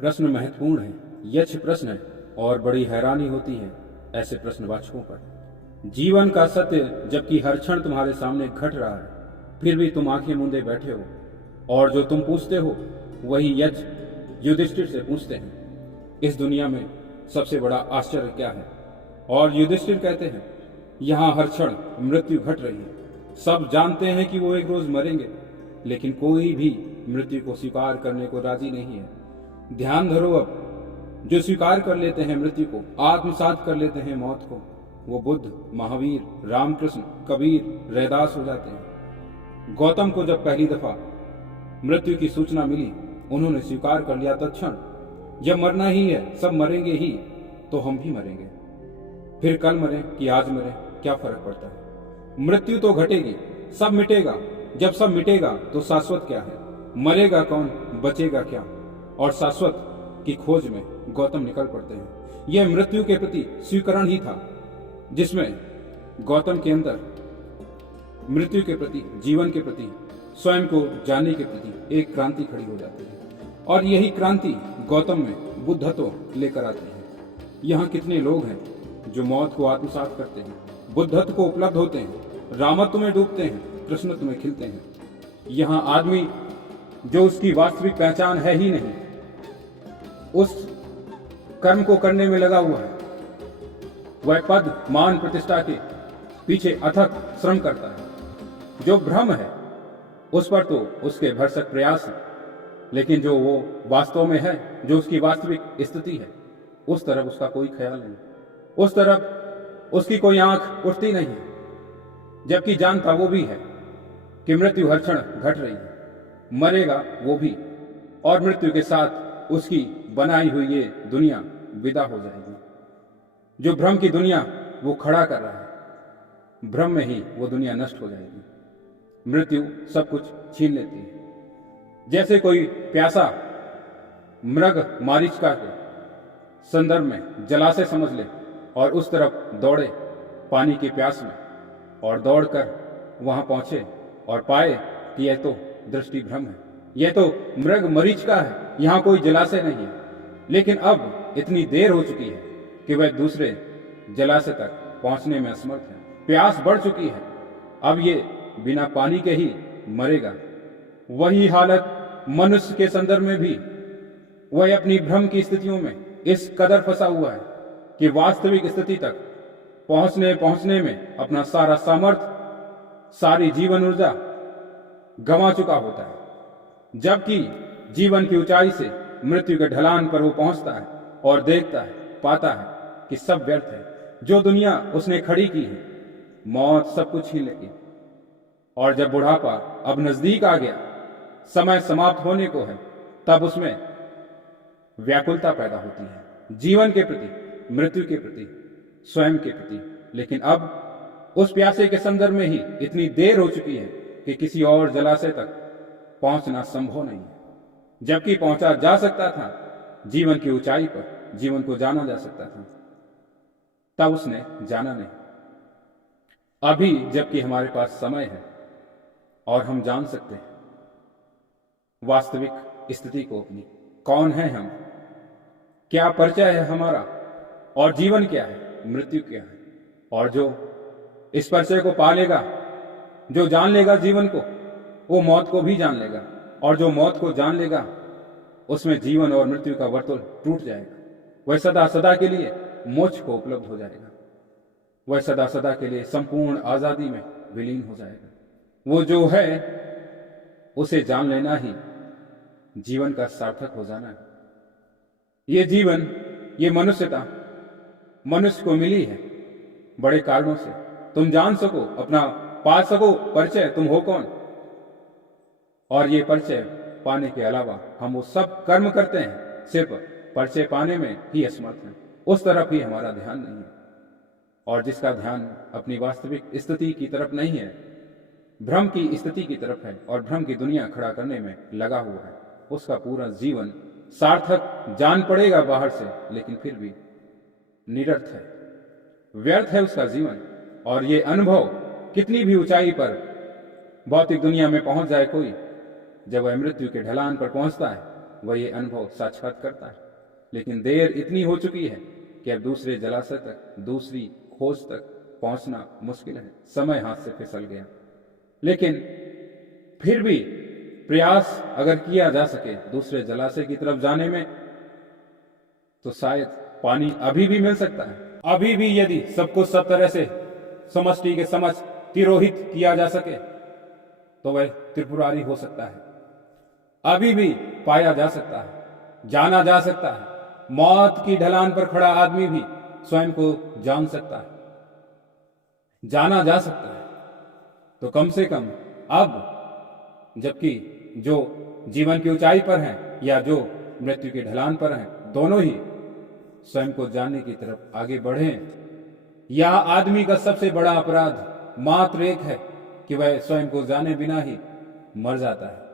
प्रश्न महत्वपूर्ण है, यक्ष प्रश्न है और बड़ी हैरानी होती है ऐसे प्रश्नवाचकों पर। जीवन का सत्य जबकि हर क्षण तुम्हारे सामने घट रहा है, फिर भी तुम आंखें मूंदे बैठे हो और जो तुम पूछते हो वही यक्ष युधिष्ठिर से पूछते हैं, इस दुनिया में सबसे बड़ा आश्चर्य क्या है? और युधिष्ठिर कहते हैं, यहाँ हर क्षण मृत्यु घट रही है। सब जानते हैं कि वो एक रोज मरेंगे, लेकिन कोई भी मृत्यु को स्वीकार करने को राजी नहीं है। ध्यान धरो, अब जो स्वीकार कर लेते हैं मृत्यु को, आत्मसात कर लेते हैं मौत को, वो बुद्ध, महावीर, रामकृष्ण, कबीर, रैदास हो जाते हैं। गौतम को जब पहली दफा मृत्यु की सूचना मिली, उन्होंने स्वीकार कर लिया तत्क्षण, जब मरना ही है, सब मरेंगे ही, तो हम भी मरेंगे। फिर कल मरें कि आज मरें, क्या फर्क पड़ता है? मृत्यु तो घटेगी, सब मिटेगा। जब सब मिटेगा तो शाश्वत क्या है? मरेगा कौन, बचेगा क्या? और शाश्वत की खोज में गौतम निकल पड़ते हैं। यह मृत्यु के प्रति स्वीकरण ही था, जिसमें गौतम के अंदर मृत्यु के प्रति, जीवन के प्रति, स्वयं को जानने के प्रति एक क्रांति खड़ी हो जाती है। और यही क्रांति गौतम में बुद्धत्व लेकर आती है। यहाँ कितने लोग हैं जो मौत को आत्मसात करते हैं, बुद्धत्व को उपलब्ध होते हैं, रामत्व में डूबते हैं, कृष्णत्व में खिलते हैं। यहाँ आदमी जो उसकी वास्तविक पहचान है ही नहीं, उस कर्म को करने में लगा हुआ है, वह पद, मान, प्रतिष्ठा के पीछे अथक श्रम करता है। जो भ्रम है उस पर तो उसके भरसक प्रयास है, लेकिन जो वो वास्तव में है, जो उसकी वास्तविक स्थिति है, उस तरफ उसका कोई ख्याल नहीं, उस तरफ उसकी कोई आंख उठती नहीं है। जबकि जानता वो भी है कि मृत्यु हर क्षण घट रही है, मरेगा वो भी, और मृत्यु के साथ उसकी बनाई हुई ये दुनिया विदा हो जाएगी। जो भ्रम की दुनिया वो खड़ा कर रहा है, भ्रम में ही वो दुनिया नष्ट हो जाएगी। मृत्यु सब कुछ छीन लेती है। जैसे कोई प्यासा मृग मारीचिका के संदर्भ में जलाशय समझ ले और उस तरफ दौड़े पानी की प्यास में, और दौड़कर वहां पहुंचे और पाए कि यह तो दृष्टि भ्रम है, यह तो मृग मरीचिका है, यहां कोई जलाशय नहीं है। लेकिन अब इतनी देर हो चुकी है कि वह दूसरे जलाशय तक पहुंचने में असमर्थ है। प्यास बढ़ चुकी है, अब ये बिना पानी के ही मरेगा। वही हालत मनुष्य के संदर्भ में भी, वह अपनी भ्रम की स्थितियों में इस कदर फंसा हुआ है कि वास्तविक स्थिति तक पहुंचने में अपना सारा सामर्थ्य, सारी जीवन ऊर्जा गंवा चुका होता है। जबकि जीवन की ऊंचाई से मृत्यु के ढलान पर वो पहुंचता है और देखता है, पाता है कि सब व्यर्थ है। जो दुनिया उसने खड़ी की है, मौत सब कुछ ही लेगी। और जब बुढ़ापा अब नजदीक आ गया, समय समाप्त होने को है, तब उसमें व्याकुलता पैदा होती है, जीवन के प्रति, मृत्यु के प्रति, स्वयं के प्रति। लेकिन अब उस प्यासे के संदर्भ में ही इतनी देर हो चुकी है कि किसी और जलाशय तक पहुंचना संभव नहीं है। जबकि पहुंचा जा सकता था जीवन की ऊंचाई पर, जीवन को जाना जा सकता था, तब उसने जाना नहीं। अभी जबकि हमारे पास समय है और हम जान सकते हैं वास्तविक स्थिति को अपनी, कौन है हम, क्या परिचय है हमारा, और जीवन क्या है, मृत्यु क्या है। और जो इस परिचय को पा लेगा, जो जान लेगा जीवन को, वो मौत को भी जान लेगा। और जो मौत को जान लेगा, उसमें जीवन और मृत्यु का वर्तुल टूट जाएगा। वह सदा सदा के लिए मोक्ष को उपलब्ध हो जाएगा। वह सदा सदा के लिए संपूर्ण आजादी में विलीन हो जाएगा। वो जो है उसे जान लेना ही जीवन का सार्थक हो जाना है। ये जीवन, ये मनुष्यता मनुष्य को मिली है बड़े कारणों से। तुम जान सको, अपना पा सको परिचय, तुम हो कौन। और ये परिचय पाने के अलावा हम वो सब कर्म करते हैं, सिर्फ परिचय पाने में ही असमर्थ हैं। उस तरफ ही हमारा ध्यान नहीं है। और जिसका ध्यान अपनी वास्तविक स्थिति की तरफ नहीं है, भ्रम की स्थिति की तरफ है और भ्रम की दुनिया खड़ा करने में लगा हुआ है, उसका पूरा जीवन सार्थक जान पड़ेगा बाहर से, लेकिन फिर भी निरर्थ है, व्यर्थ है उसका जीवन। और ये अनुभव कितनी भी ऊंचाई पर भौतिक दुनिया में पहुंच जाए कोई, जब वह मृत्यु के ढलान पर पहुंचता है, वह ये अनुभव साक्षात करता है। लेकिन देर इतनी हो चुकी है कि अब दूसरे जलाशय तक, दूसरी खोज तक पहुंचना मुश्किल है। समय हाथ से फिसल गया। लेकिन फिर भी प्रयास अगर किया जा सके दूसरे जलाशय की तरफ जाने में, तो शायद पानी अभी भी मिल सकता है। अभी भी यदि सबको सब तरह से समष्टि के समझ तिरोहित किया जा सके तो वह त्रिपुरारी हो सकता है। अभी भी पाया जा सकता है, जाना जा सकता है। मौत की ढलान पर खड़ा आदमी भी स्वयं को जान सकता है, जाना जा सकता है। तो कम से कम अब, जबकि जो जीवन की ऊंचाई पर हैं या जो मृत्यु की ढलान पर हैं, दोनों ही स्वयं को जानने की तरफ आगे बढ़ें। यह आदमी का सबसे बड़ा अपराध मात्र एक है कि वह स्वयं को जाने बिना ही मर जाता है।